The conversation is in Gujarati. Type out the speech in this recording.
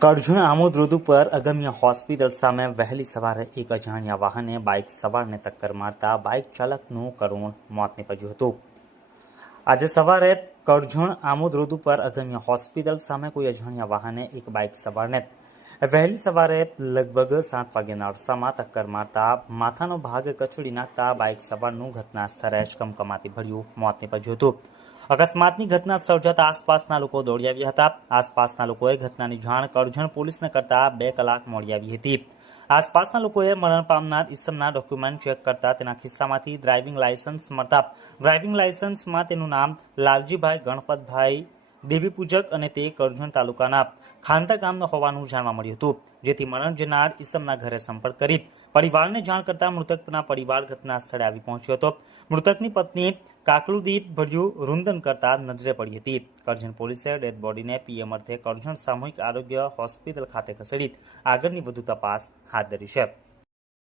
કરજણ આમોદ રોડ ઉપર અગમ્ય હોસ્પિટલ સામે વહેલી સવારે એક અજાણ્યા વાહને બાઇક સવારને ટક્કર મારતા બાઇક ચાલકનું કરુણ મોત નીપજ્યું હતું. આજે સવારે કડજણ આમોદ રોડ ઉપર અગમ્ય હોસ્પિટલ સામે કોઈ અજાણ્યા વાહને એક બાઇક સવારને વહેલી સવારે લગભગ સાત વાગ્યાના અરસામાં ટક્કર મારતા માથાનો ભાગ કચડી નાખતા બાઇક સવારનું ઘટના સ્થળે જ કમકમાતી ભર્યું મોત નીપજ્યું હતું. અકસ્માતની ઘટના સર્જાતા આસપાસના લોકો દોડી આવ્યા હતા. આસપાસના લોકોએ ઘટનાની જાણ કરજણ પોલીસને કરતા બે કલાક મોડી આવી હતી. આસપાસના લોકોએ મરણ પામનાર ઇસમના ડોક્યુમેન્ટ ચેક કરતા તેના ખિસ્સામાંથી ડ્રાઇવિંગ લાયસન્સ મળતા ડ્રાઇવિંગ લાયસન્સમાં તેનું નામ લાલજીભાઈ ગણપતભાઈ દેવી પૂજક અને તે કરજણ તાલુકાના ખાંતા ગામનો હોવાનું જાણવા મળ્યું હતું. જેથી મરણ જનાર ઈસમના ઘરે સંપર્ક કરી પરિવારને જાણ કરતા મૃતકના પરિવાર ઘટના સ્થળે આવી પહોંચ્યો હતો. મૃતકની પત્ની કાકલુદીપ ભર્યું રૂંદન કરતા નજરે પડી હતી. કરજણ પોલીસે ડેડ બોડીને પીએમ અર્થે કરજણ સામૂહિક આરોગ્ય હોસ્પિટલ ખાતે ખસેડી આગળની વધુ તપાસ હાથ ધરી છે.